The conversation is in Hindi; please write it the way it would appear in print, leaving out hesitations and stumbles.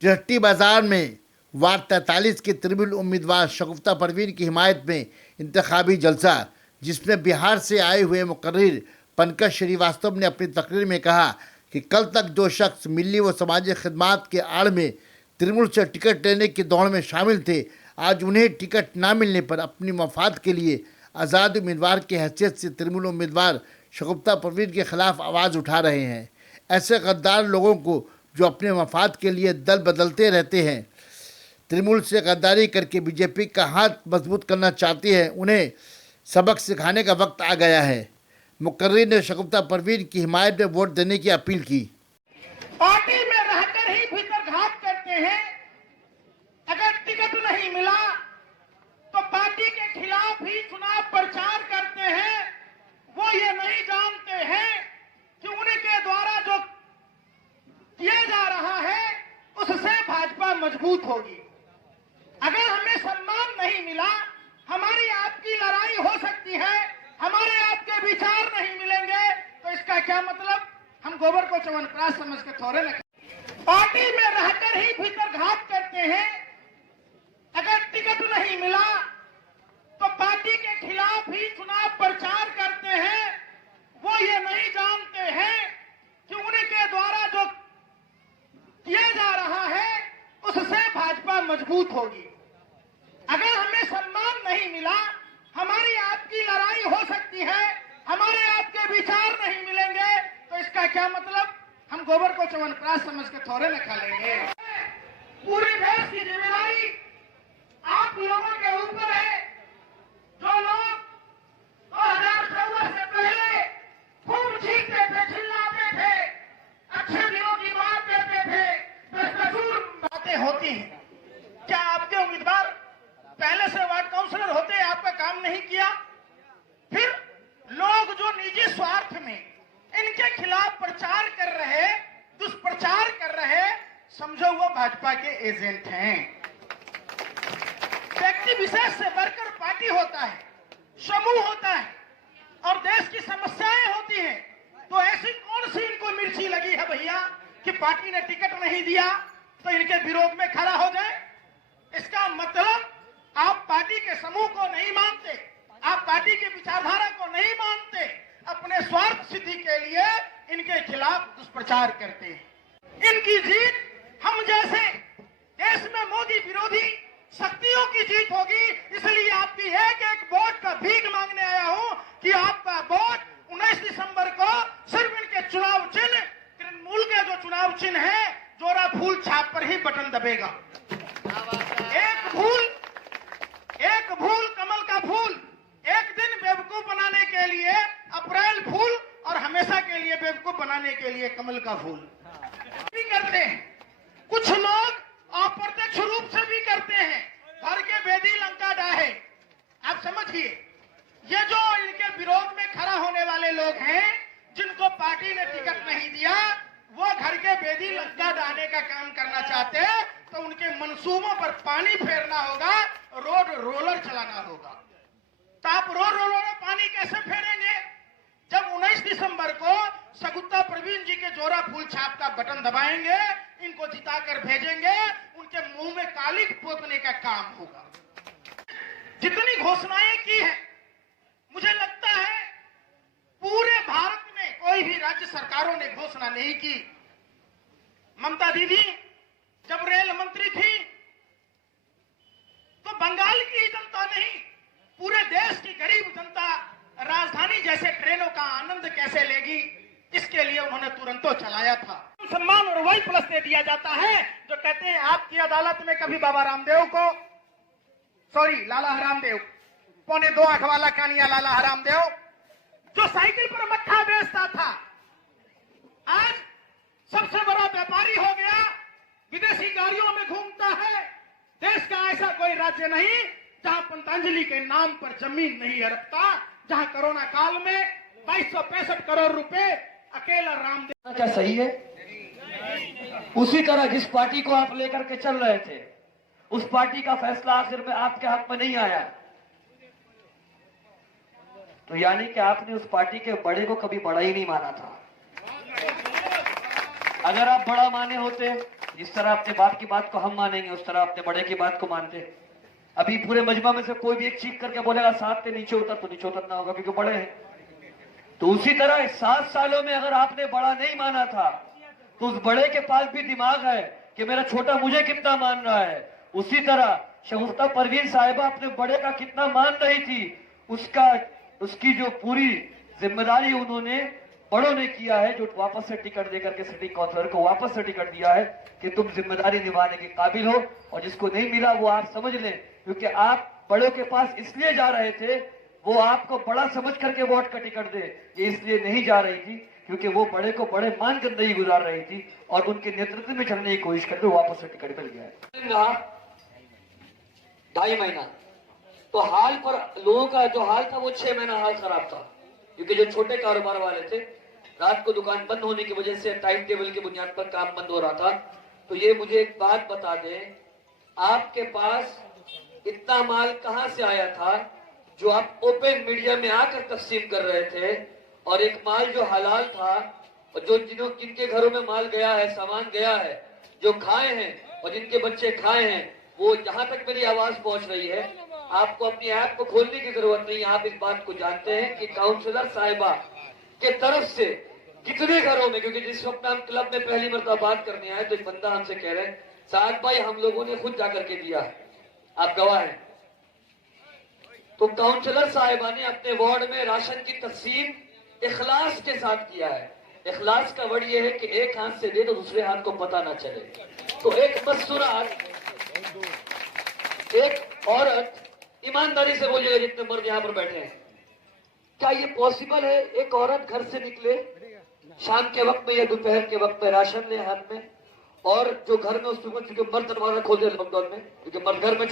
टिहट्टी बाजार में वार्ड 43 के तृणमूल उम्मीदवार शगुफ्ता परवीन की हिमायत में इंतखाबी जलसा, जिसमें बिहार से आए हुए मुकर्रिर पंकज श्रीवास्तव ने अपनी तकरीर में कहा कि कल तक जो शख्स मिली व समाजी खिदमात के आड़ में तृणमूल से टिकट लेने की दौड़ में शामिल थे, आज उन्हें टिकट ना मिलने पर अपनी मफाद के लिए आज़ाद उम्मीदवार की हैसियत से तृणमूल उम्मीदवार शगुफ्ता परवीन के खिलाफ आवाज़ उठा रहे हैं। ऐसे गद्दार लोगों को जो अपने मफाद के लिए दल बदलते रहते हैं, तृणमूल से गद्दारी करके बीजेपी का हाथ मजबूत करना चाहती है, उन्हें सबक सिखाने का वक्त आ गया है। मुकर्रिर ने शगुफ्ता परवीन की हिमायत में वोट देने की अपील की। पार्टी में रहकर ही भीतर घात करते हैं। अगर टिकट नहीं मिला तो पार्टी के खिलाफ ही चुनाव प्रचार करते हैं। वो ये नहीं जानते हैं कि उनके द्वारा जो किया जा रहा है उससे भाजपा मजबूत होगी। अगर हमें सम्मान नहीं मिला, हमारी आपकी लड़ाई हो सकती है, हमारे आपके विचार नहीं मिलेंगे तो इसका क्या मतलब? हम गोबर को च्यवनप्राश समझ के थोड़े न पार्टी में रहकर ही भीतर घात करते हैं। अगर टिकट नहीं मिला तो पार्टी के खिलाफ ही चुनाव प्रचार करते हैं। वो ये नहीं जानते हैं कि उनके द्वारा जो किया जा रहा है उससे भाजपा मजबूत होगी। अगर हमें सम्मान नहीं मिला, हमारी आपकी लड़ाई हो सकती है, हमारे आपके विचार नहीं मिलेंगे तो इसका क्या मतलब? हम गोबर को च्यवनप्राश समझ के थोड़े न खा लेंगे। पूरे देश की जिम्मेदारी आप लोगों के ऊपर है। जो लोग 2014 से पहले खूब चीखते थे, चिल्लाते थे, अच्छे दिनों की बात करते थे, बेकसूर बातें होती हैं। क्या आपके उम्मीदवार पहले से वार्ड काउंसलर होते आपका काम नहीं किया? फिर लोग जो निजी स्वार्थ में इनके खिलाफ प्रचार कर रहे, दुष्प्रचार कर रहे, समझो वो भाजपा के एजेंट हैं। व्यक्ति विशेष से बढ़कर पार्टी होता है, समूह होता है और देश की समस्याएं होती हैं। तो ऐसी कौन सी इनको मिर्ची लगी है भैया कि पार्टी ने टिकट नहीं दिया तो इनके विरोध में खड़ा हो जाए? इसका मतलब आप पार्टी के समूह को नहीं मानते, आप पार्टी के विचारधारा को नहीं मानते, अपने स्वार्थ सिद्धि के लिए इनके खिलाफ दुष्प्रचार करते हैं। इनकी जीत हम जैसे देश में मोदी विरोधी शक्तियों की जीत होगी। इसलिए आपकी एक एक वोट का भीख मांगने आया हूं कि आपका वोट 19 दिसंबर को सिर्फ इनके चुनाव चिन्ह, तृणमूल के जो चुनाव चिन्ह है, जोरा फूल छाप पर ही बटन दबेगा। एक भूल कमल का फूल, एक दिन बेवकूफ बनाने के लिए अप्रैल फूल और हमेशा के लिए बेवकूफ बनाने के लिए कमल का फूल भी करते हैं। कुछ लोग अप्रत्यक्ष रूप से भी करते हैं। घर के बेदी लंका डाहे। आप समझिए, ये जो इनके विरोध में खड़ा होने वाले लोग हैं, जिनको पार्टी ने टिकट नहीं दिया, वो घर के बेदी लंका डाहने का काम करना चाहते हैं। तो उनके मंसूबों पर पानी फेरना होगा, रोड रोलर चलाना होगा। तो आप रोड रोलर में पानी कैसे फेरेंगे जब 19 दिसंबर को शगुफ्ता परवीन जी के जोरा फूल छाप का बटन दबाएंगे, इनको जिताकर भेजेंगे, उनके मुंह में कालिक पोतने का काम होगा। जितनी घोषणाएं की है, मुझे लगता है पूरे भारत में कोई भी राज्य सरकारों ने घोषणा नहीं की। ममता दीदी जब रेल मंत्री थी तो बंगाल की ही जनता नहीं, पूरे देश की गरीब जनता राजधानी जैसे ट्रेनों का आनंद कैसे लेगी, इसके लिए उन्होंने तुरंतो चलाया था। सम्मान और वही प्लस दे दिया जाता है जो कहते हैं आपकी अदालत में कभी बाबा रामदेव को, लाला हरामदेव, 2.25 आंख वाला कानिया लाला हरामदेव, जो साइकिल पर मट्ठा बेचता था, आज सबसे बड़ा व्यापारी हो गया, विदेशी गाड़ियों में घूमता है। देश का ऐसा कोई राज्य नहीं जहां पतंजलि के नाम पर जमीन नहीं हड़पता, जहां कोरोना काल में 2265 करोड़ रुपए अकेला रामदेव। क्या सही है? उसी तरह जिस पार्टी को आप लेकर के चल रहे थे, उस पार्टी का फैसला आखिर में आपके हक में नहीं आया। तो यानी कि आपने उस पार्टी के बड़े को कभी बड़ा ही नहीं माना था। अगर आप बड़ा माने होते, जिस तरह अपने बाप की बात को हम मानेंगे उस तरह अपने बड़े की बात को मानते। अभी पूरे मजमा में से कोई भी एक चीख करके बोलेगा 7 से नीचे उतर, तो नीचे उतरना होगा क्योंकि बड़े हैं। तो उसी तरह 7 सालों में अगर आपने बड़ा नहीं माना था तो उस बड़े के पास भी दिमाग है कि मेरा छोटा मुझे कितना मान रहा है। उसी तरह शगुफ्ता परवीन साहिबा अपने बड़े का कितना मान रही थी, उसकी जो पूरी जिम्मेदारी उन्होंने बड़ों ने किया है, जो वापस से टिकट देकर के सिटी काउंसिलर को वापस से टिकट दिया है कि तुम जिम्मेदारी निभाने के काबिल हो। और जिसको नहीं मिला वो आप समझ लें, क्योंकि आप बड़ों के पास इसलिए जा रहे थे, वो आपको बड़ा समझ करके वोट का टिकट दे, ये इसलिए नहीं जा रही थी क्योंकि वो बड़े को बड़े मान कर नहीं गुजार रही थी और उनके नेतृत्व में चलने की कोशिश करके वापस से टिकट मिल गया है। 2.5 महीना तो हाल पर लोगों का जो हाल था वो 6 महीना हाल खराब था, क्योंकि जो छोटे कारोबार वाले थे रात को दुकान बंद होने की वजह से टाइम टेबल की बुनियाद पर काम बंद हो रहा था। तो ये मुझे एक बात बता दें, आपके पास इतना माल कहां से आया था जो आप ओपन मीडिया में आकर तकसीम कर रहे थे, और एक माल जो हलाल था और जो जिनके घरों में माल गया है, सामान गया है, जो खाए हैं और जिनके बच्चे खाए हैं, वो जहां तक मेरी आवाज पहुंच रही है, आपको अपनी ऐप को खोलने की जरूरत नहीं। आप इस बात को जानते हैं कि काउंसलर साहिबा के तरफ से कितने घरों में, क्योंकि जिस वक्त हम क्लब में पहली मरतबा बात करने आए तो एक बंदा हमसे कह रहे हैं साद भाई हम लोगों ने खुद जाकर के दिया, आप गवाह हैं। तो काउंसलर साहिबा ने अपने वार्ड में राशन की तकसीम इखलास के साथ किया है। इखलास का वर्ड यह है कि एक हाथ से दे तो दूसरे हाथ को पता ना चले। तो एक मस्तूरात, एक औरत, ईमानदारी से बोलिएगा जितने मर्द यहाँ पर बैठे हैं, क्या ये पॉसिबल है एक औरत घर से निकले शाम के वक्त में या दोपहर के वक्त में राशन ले हाथ में, और जो घर में उसमें चूंकि मर्द दरवाजा खोल दे लॉकडाउन में, क्योंकि मर्द घर में